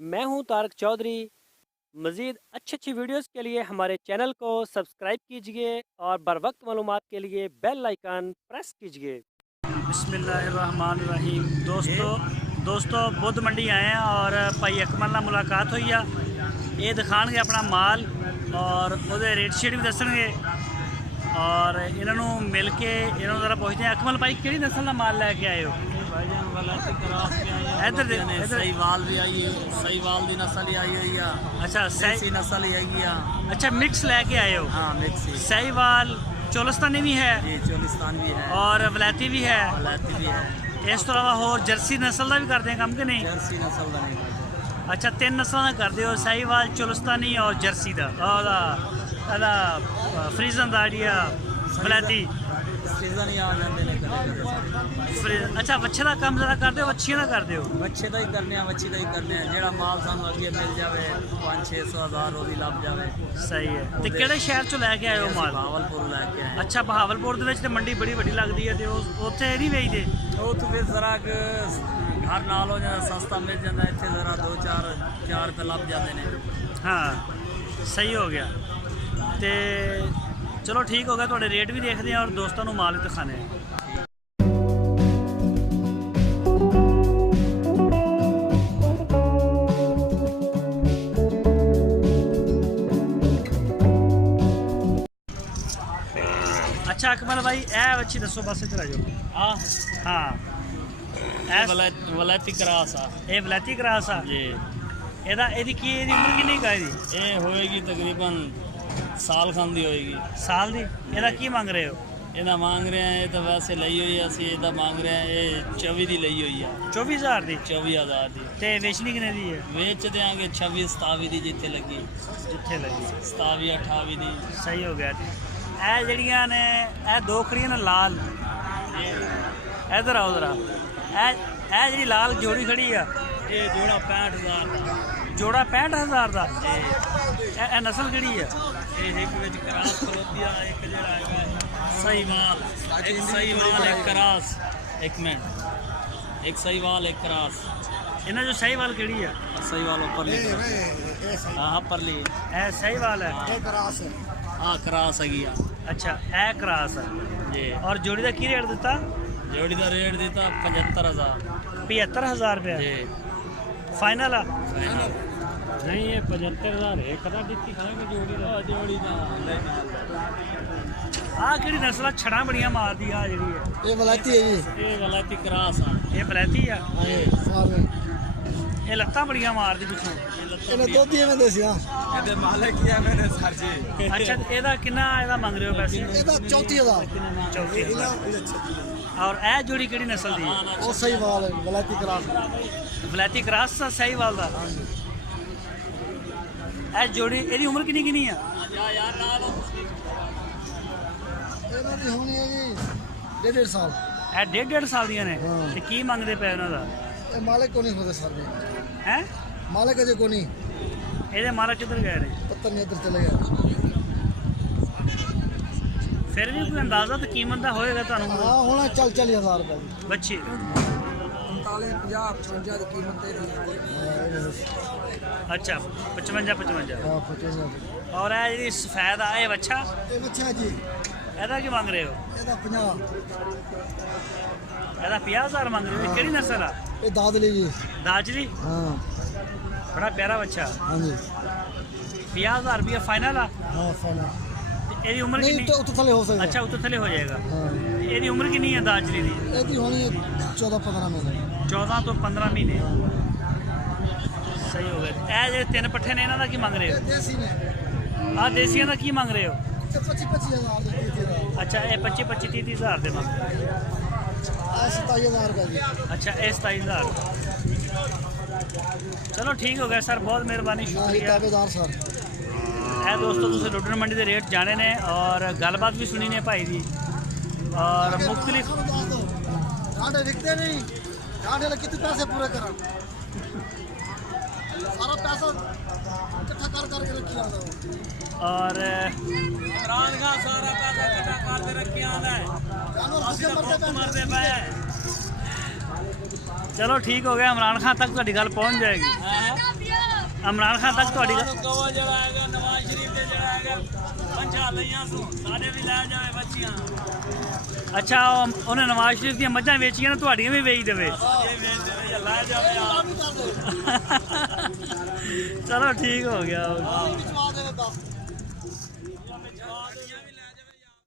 मैं हूं तारक चौधरी। मज़ीद अच्छी वीडियोस के लिए हमारे चैनल को सब्सक्राइब कीजिए और बर वक्त मालूमात के लिए बेल आइकन प्रेस कीजिए। बिस्मिल्लाहिर्रहमानिर्रहीम। दोस्तों बुद्ध मंडी आए हैं और भाई अकमल नाल मुलाकात हुई है। ये दिखाएंगे अपना माल और वो रेट शीट भी दसणगे और इन्हों मिल के इन्हों जरा पूछते हैं। अकमल भाई कि नस्ल का माल लैके आए हो? इधर सहीवाल भी आई है, सहीवाल दी नस्ल ही आई हुई है। अच्छा सही नस्ल ही आई है। अच्छा मिक्स लैके आए हो? हाँ मिक्स ही। सहीवाल चोलिस्तानी भी है जी, चोलिस्तान भी है और वलैती भी है। वलैती भी है। इस तो अलावा होर जर्सी नस्ल का भी करते हैं कम कि नहीं? जर्सी नस्ल का नहीं करते। अच्छा 3 नस्लों का करते हो, सहीवाल चोलिस्तानी और जर्सी का फ्रीजन का वलैती सीजन ही आ जाते हैं कदे। अच्छा बच्चे का काम ज़्यादा करते हो बच्चियां का करते हो? बच्चे का ही करने हैं, बच्ची का ही करने हैं। जेड़ा माल सानू अगे मिल जाए 500-600 हज़ार वो भी लग जाए। सही है। तो किहड़े शहर चों लैके आए हो माल? बहावलपुर लैके आए। अच्छा बहावलपुर दे मंडी बड़ी वड्डी लगती है तो उत्थे नहीं बेचते? उत्थे फिर जरा घर नाल हो जाता, सस्ता मिल जाता है। इत्थे जरा 2-4 रुपये लग जाते हैं। हाँ सही हो गया। तो चलो ठीक हो गया, थोड़े रेट भी देखते हैं और दोस्तों को माल भी दिखाने हैं। अच्छा अकमल भाई ए बच्ची दसो बस इधर आ जाओ। हाँ वलैती क्रास आ। ये वलैती क्रास आ जी। एदा एदी की एदी उम्र कितनी का एदी? ये होएगी तकरीबन साल खान दी होएगी। साल दी। एदा की मांग रहे हो? ਇਹਦਾ ਮੰਗ ਰਹੇ ਆ। ਇਹ ਤਾਂ ਵੈਸੇ ਲਈ ਹੋਈ ਆ, ਅਸੀਂ ਇਹਦਾ ਮੰਗ ਰਹੇ ਆ। ਇਹ 24 ਦੀ ਲਈ ਹੋਈ ਆ। 24000 ਦੀ? 24000 ਦੀ। ਤੇ ਵੇਚਣੀ ਕਿੰਨੇ ਦੀ ਹੈ? ਵੇਚ ਦਿਆਂਗੇ 26-27 ਦੀ ਜਿੱਥੇ ਲੱਗੀ। ਜਿੱਥੇ ਲੱਗੀ 27-28 ਦੀ। ਸਹੀ ਹੋ ਗਿਆ ਜੀ। ਇਹ ਜਿਹੜੀਆਂ ਨੇ ਇਹ ਦੋ ਖੜੀਆਂ ਨੇ ਲਾਲ, ਇਧਰ ਆਓ ਜ਼ਰਾ। ਇਹ ਜਿਹੜੀ ਲਾਲ ਜੋੜੀ ਖੜੀ ਆ ਇਹ ਜੋੜਾ 65000 ਦਾ। ਜੋੜਾ 65000 ਦਾ। ਇਹ ਨਸਲ ਕਿਹੜੀ ਆ? ਇਹ ਇੱਕ ਵਿੱਚ ਕਰਾਸ ਖਲੋਤੀ ਆ, ਇੱਕ ਜਿਹੜਾ ਹੈਗਾ सहीवाल। एक सहीवाल एक क्रास। एक मिनट, एक सहीवाल एक क्रास। इन्हें जो सहीवाल केड़ी है? सहीवाल ऊपर ली। हाँ पर ली। ए सहीवाल है। हाँ क्रास है गया। अच्छा ए क्रास है जी। और जोड़ी का की रेट दिता? जोड़ी का रेट दिता 75000। 75000 रुपया जी। फाइनल आ? फाइनल नहीं ये 75000 है। कदा दिती खाएंगे जोड़ी का? जोड़ी का आ केड़ी नस्ल छड़ा बड़ियां मारदी आ जेड़ी है? ये वलैती है जी। ये वलैती क्रास आ। ये वलैती आ। हां ये सारे ये लत्ता बड़ियां मारदी पिछों। ਇਹਨੇ ਦੋਧੀ में देसिया। ਇਹਦੇ ਮਾਲਕ ਕੀ ਹੈ ਮੇਰੇ ਸਰ ਜੀ। अच्छा ਇਹਦਾ ਕਿੰਨਾ ਇਹਦਾ ਮੰਗ ਰਹੇ ਹੋ ਪੈਸੇ? ਇਹਦਾ 34000। 34000। और ए जोड़ी केड़ी नस्ल दी है? ਉਹ ਸਹੀਵਾਲ ਹੈ, ਵਲੈਤੀ ਕਰਾਸ। वलैती क्रॉस सा सहीवाल दा। ए जोड़ी एदी उम्र कितनी कितनी है? यार नाल ਇਹਨਾਂ ਦੀ ਹੋਣੀ ਹੈ ਜੀ 1.5 ਸਾਲ। ए 1.5 साल ਦੀਆਂ ਨੇ ਤੇ ਕੀ ਮੰਗਦੇ ਪਏ ਉਹਨਾਂ ਦਾ? ਇਹ ਮਾਲਕ ਕੋ ਨਹੀਂ ਹੋਦੇ ਸਰ ਨੇ। ਹੈ ਮਾਲਕ ਅਜੇ ਕੋ ਨਹੀਂ। ਇਹਦੇ ਮਾਲਕ ਕਿੱਧਰ ਗਏ ਨੇ? ਪਤਾ ਨਹੀਂ ਇੱਧਰ ਚਲੇ ਗਏ। ਫਿਰ ਵੀ ਕੋਈ ਅੰਦਾਜ਼ਾ ਤਾਂ ਕੀਮਤ ਦਾ ਹੋਏਗਾ ਤੁਹਾਨੂੰ? ਹਾਂ ਹੋਣਾ 40-40000 ਰੁਪਏ ਦੀ ਬੱਚੀ। 45 50 55 ਦੀ ਕੀਮਤ ਤੇ। ਅੱਛਾ 55 ਹਾਂ 55। ਔਰ ਇਹ ਜਿਹੜੀ ਸਫੈਦ ਆ ਇਹ ਬੱਚਾ? ਇਹ ਬੱਚਾ ਜੀ ਇਹਦਾ ਕੀ ਮੰਗ ਰਹੇ ਹੋ? ਇਹਦਾ 50। ਇਹਦਾ 50000 ਮੰਗ ਰਹੇ ਹੋ? ਕਿਹੜੀ ਨਸਲ ਆ? ਇਹ ਦਾਦਲੀ ਜੀ। ਦਾਜਲੀ। ਹਾਂ ਬੜਾ ਪਿਆਰਾ ਬੱਚਾ। ਹਾਂਜੀ 50000 ਰੁਪਏ ਫਾਈਨਲ ਆ? ਹਾਂ ਫਾਈਨਲ। ਇਹਦੀ ਉਮਰ ਨਹੀਂ ਕਿੰਨੀ? ਉੱਤੇ ਥੱਲੇ ਹੋ ਸਕਦਾ। ਅੱਛਾ ਉੱਤੇ ਥੱਲੇ ਹੋ ਜਾਏਗਾ। ਹਾਂ ਇਹਦੀ ਉਮਰ ਕਿੰਨੀ ਹੈ ਦਾਜਲੀ ਦੀ? ਇਹਦੀ ਹੋਣੀ 14-15 ਮਹੀਨੇ। 14 ਤੋਂ 15 ਮਹੀਨੇ। ਸਹੀ ਹੋ ਗਿਆ। ਇਹ ਜਿਹੜੇ 3 ਪੱਠੇ ਨੇ ਇਹਨਾਂ ਦਾ ਕੀ ਮੰਗ ਰਹੇ ਹੋ? ਦੇਸੀ ਨੇ। ਆਹ ਦੇਸੀਆਂ ਦਾ ਕੀ ਮੰਗ ਰਹੇ ਹੋ? 25-25000 ਦੇ 30,000। ਅੱਛਾ ਇਹ 25-30,000 ਦੇ ਮੰਗ ਰਹੇ ਹੋ? ਆ 27000 ਰੁਪਏ ਦੀ। अच्छा ये 27000। चलो ठीक हो गया सर, बहुत मेहरबानी शुक्रिया। ਤਾਬੇਦਾਰ ਸਰ। ਇਹ ਦੋਸਤੋ ਤੁਸੀਂ ਲੁੱਟਣ ਮੰਡੀ ਦੇ ਰੇਟ ਜਾਣੇ ਨੇ ਔਰ ਗੱਲਬਾਤ ਵੀ ਸੁਣੀ ਨੇ ਭਾਈ ਦੀ ਔਰ ਮੁxtਲਿਫ। ਕਾਂਡੇ ਵਿਕਦੇ ਨਹੀਂ। ਕਾਂਡੇ ਲਈ ਕਿੰਨੇ ਪੈਸੇ ਪੂਰੇ ਕਰਾਂ? ਸਾਰਾ ਪੈਸਾ ਇਕੱਠਾ ਕਰਕੇ ਰੱਖੀ ਆਉਂਦਾ। और ਇਮਰਾਨ ਖਾਨ ਸਾਰਾ ਪੈਸਾ ਇਕੱਠਾ ਕਰਕੇ ਰੱਖੀ ਆਉਂਦਾ ਹੈ। ਜਾਨਵਰ ਮਰਦੇ ਪਏ। चलो ठीक हो गया, इमरान खान तक ਤੁਹਾਡੀ ਗੱਲ ਪਹੁੰਚ ਜਾਏਗੀ। इमरान खान तक ਤੁਹਾਡੀ ਗੱਲ ਕਹੋ ਜਿਹੜਾ ਹੈਗਾ ਨਵਾਜ਼ ਸ਼ਰੀਫ ਦੇ ਜਿਹੜਾ ਹੈਗਾ ਪੰਜਾ ਲਈਆਂ ਸੋ ਸਾਡੇ ਵੀ ਲੈ ਜਾਵੇ ਬੱਚੀਆਂ। ਅੱਛਾ ਉਹਨੇ ਨਵਾਜ਼ ਸ਼ਰੀਫ ਦੀਆਂ ਮੱਝਾਂ ਵੇਚੀਆਂ ਨੇ, ਤੁਹਾਡੀਆਂ ਵੀ ਵੇਚ ਦੇਵੇ। ਇਹ ਵੇਚ ਦੇਵੇ ਜਾਂ ਲੈ ਜਾਵੇ ਆਪ। ਚਲੋ ਠੀਕ ਹੋ ਗਿਆ। ਵਿਚਵਾ ਦੇਵੇ ਬਸ।